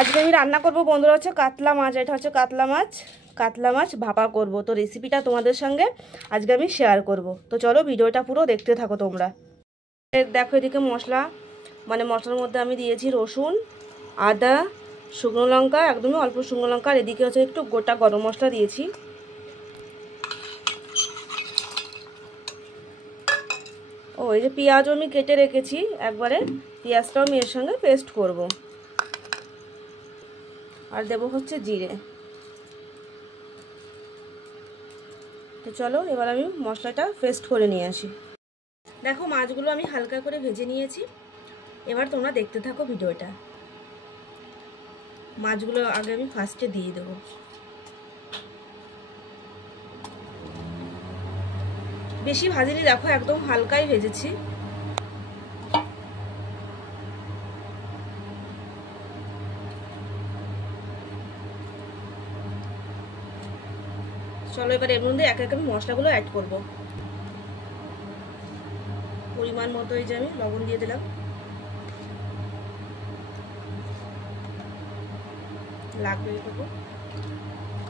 আজকে আমি রান্না করব বন্ধুরা হচ্ছে কাতলা মাছ। এটা হচ্ছে কাতলা মাছ ভাপা করব। তো রেসিপিটা তোমাদের সঙ্গে আজকে আমি শেয়ার করব। তো চলো ভিডিওটা পুরো দেখতে থাকো তোমরা। দেখো এদিকে মশলার মধ্যে আমি দিয়েছি রসুন, আদা, শুকনো লঙ্কা, একদমই অল্প শুকনো লঙ্কা। আর এদিকে হচ্ছে একটু গোটা গরম মশলা দিয়েছি। ও এই যে পেঁয়াজও আমি কেটে রেখেছি, একবারে পেঁয়াজটাও আমি এর সঙ্গে পেস্ট করব। আর দেবো হচ্ছে জিরে। তো চলো এবার আমি মশলাটা পেস্ট করে নিয়ে আসি। দেখো মাছগুলো আমি হালকা করে ভেজে নিয়েছি। এবার তোমরা দেখতে থাকো ভিডিওটা। মাছগুলো আগে আমি ফার্স্টে দিয়ে দেবো। বেশি ভাজিনি, দেখো একদম হালকাই ভেজেছি। চলো এবার এর মধ্যে এক এক আমি মশলাগুলো অ্যাড করব। পরিমাণ মতো এই যে আমি লবণ দিয়ে দিলাম, লাগবে এটুকু।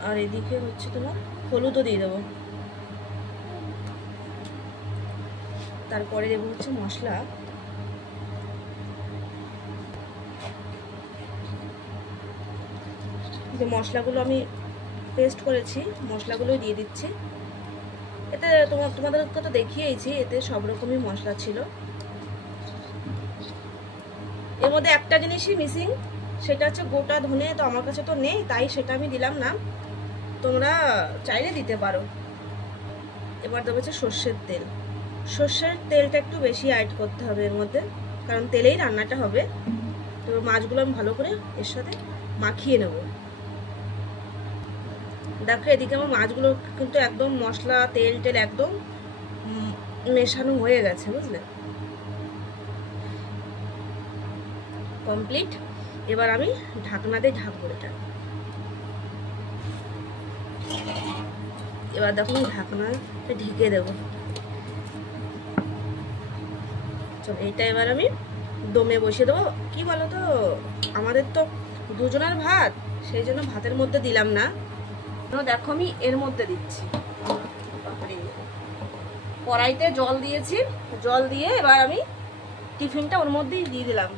আর এদিকে হচ্ছে তোমার হলুদও দিয়ে দেবো। তারপরে দেবো হচ্ছে মশলা। যে মশলাগুলো আমি পেস্ট করেছি মশলাগুলোই দিয়ে দিচ্ছি। এতে তোমাদেরকে তো দেখিয়েছি, এতে সব রকমই মশলা ছিল। এর মধ্যে একটা জিনিসই মিসিং, সেটা হচ্ছে গোটা ধনে। তো আমার কাছে তো নেই, তাই সেটা আমি দিলাম না, তোমরা চাইলে দিতে পারো। এবার দেবো হচ্ছে সর্ষের তেল। সর্ষের তেলটা একটু বেশি অ্যাড করতে হবে এর মধ্যে, কারণ তেলেই রান্নাটা হবে। তো মাছগুলো আমি ভালো করে এর সাথে মাখিয়ে নেব। দেখো এদিকে আমার মাছগুলো কিন্তু একদম মশলা তেল একদম মেশানো হয়ে গেছে, বুঝলে? কমপ্লিট। এবার আমি ঢাকনা দিয়ে ঢাকবো এটা। এবার দেখো আমি ঢাকনাটা ঢেকে দেবো। চলো এটা এবার আমি দমে বসিয়ে দেবো। কি বলো তো, আমাদের তো দুজনের ভাত, সেই জন্য ভাতের মধ্যে দিলাম না। দেখো আমি এর মধ্যে দিচ্ছি। কড়াইতে জল দিয়েছি, জল দিয়ে এবার আমি টিফিনটা ওর মধ্যেই দিয়ে দিলাম।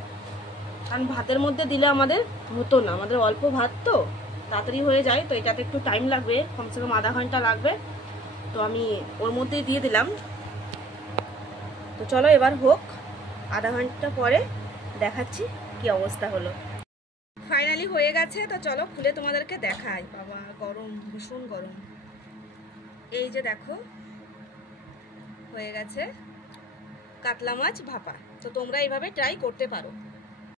কারণ ভাতের মধ্যে দিলে আমাদের হতো না, আমাদের অল্প ভাত তো তাড়াতাড়ি হয়ে যায়। তো এটাতে একটু টাইম লাগবে, কমসে কম আধা ঘন্টা লাগবে। তো আমি ওর মধ্যেই দিয়ে দিলাম। তো চলো এবার হোক, আধা ঘন্টা পরে দেখাচ্ছি কি অবস্থা হলো। ফাইনালি হয়ে গেছে। তো চলো খুলে তোমাদেরকে দেখাই। বাবা গরম, ভীষণ গরম। এই যে দেখো হয়ে গেছে কাতলা মাছ ভাপা। তো তোমরা এইভাবে ট্রাই করতে পারো।